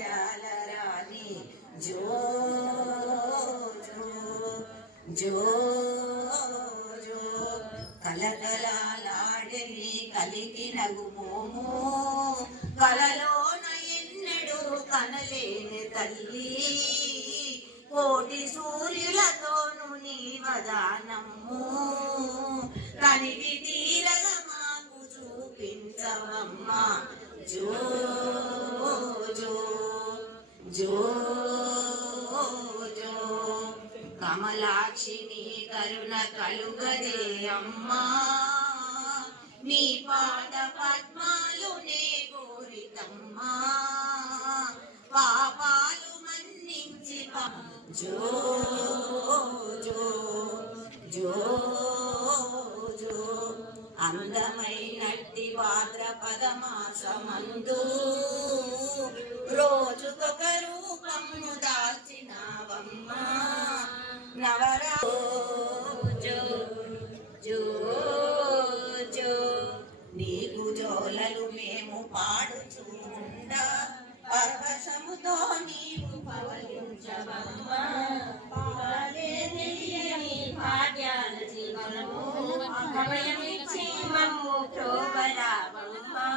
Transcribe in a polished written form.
భాగ్యాల రాణి జో జో జో జో కలకలాడని కలికి నగుమోము కలలోన ఎన్నడు కనలేని తల్లి కోటి సూర్యులతోను నీ వదానము కనివి తీరగా మాకు చూపించవమ్మా జో జో జో జో కమలాక్షిని కరుణ కలుగదే అమ్మా నీ పాద పద్మాలు నే కోరితమ్మా పాపాలు మన్నించి జో జో జో జో అందమైనట్టి భాద్రపద మాసమందు రోజుకొక రూపము దాల్చినావమ్మా నవరా జో జో జో నీకు జోలలు మేము పాడుచుండా పరవశముతో నీవు పవలించవమ్మా భాగ్యాల జీవనము అభయమిచ్చి మమ్ము ప్రోబరావమ్మా